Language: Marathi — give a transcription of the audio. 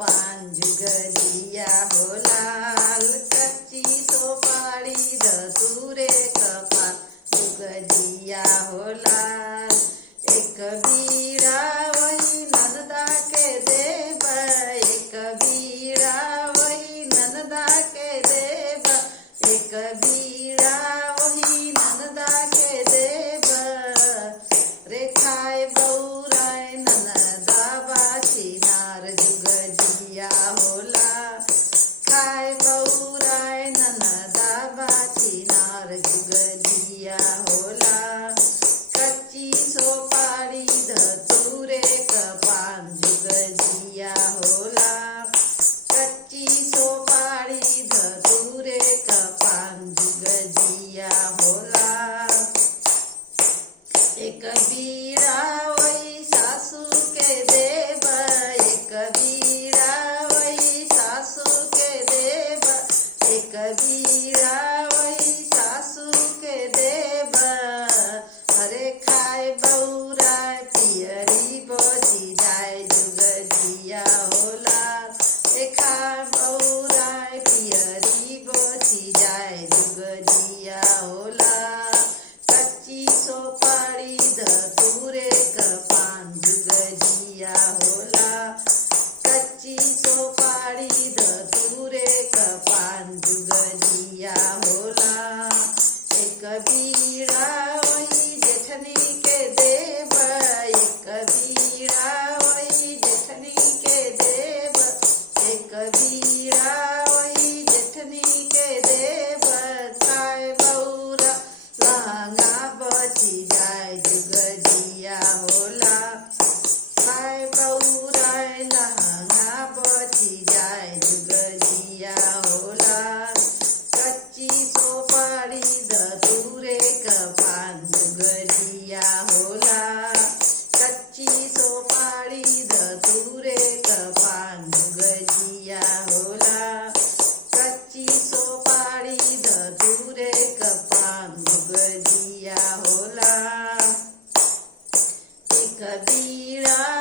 पान जुगजिया हो लाल, कच्ची सोपारी धतूरे कपाल जुगजिया हो लाल। एक बीड़ा वही ननदा के देब, एक बीड़ा वही ननदा के देब, एक बीड़ा वही ननदा के देब। रे खाए बौराय ननदा बाची नार जुगजिया होला, खाए बौराय ननदा बाची नार जुगजिया होला। कच्ची सोपारी धतूरे कपान जुगजिया होला, कच्ची सोपारी धतूरे कपान जुगजिया होला। एक बीड़ा वही सासू के देब, एक बीड़ा वही सासू के देब, एक बीड़ा वही सासू के देब। हरे खाए बौराय पियरी बची जाए जुगजिया होला, खाए बौराय पियरी बची जाए जुगजिया होला। कच्ची सोपारी धतूरे कपान जुगजिया होला, कच्ची सोपारी धतूरे कपान जुगजिया होला। एक बीड़ा वही जेठनी के देब, एक बीड़ा वही जेठनी के देब, एक बीड़ा वही जेठनी के देब। खाए बौरा लहंगा बची जाए जुगजिया होला, खाए बौराय लहंगा बची जाए जुगजिया होला। कच्ची सोपारी धतूरे कपान जुगजिया होला, कच्ची सोपारी धतूरे कपान जुगजिया होला, कच्ची सोपारी धतूरे कपान जुगजिया होला। एक बीड़ा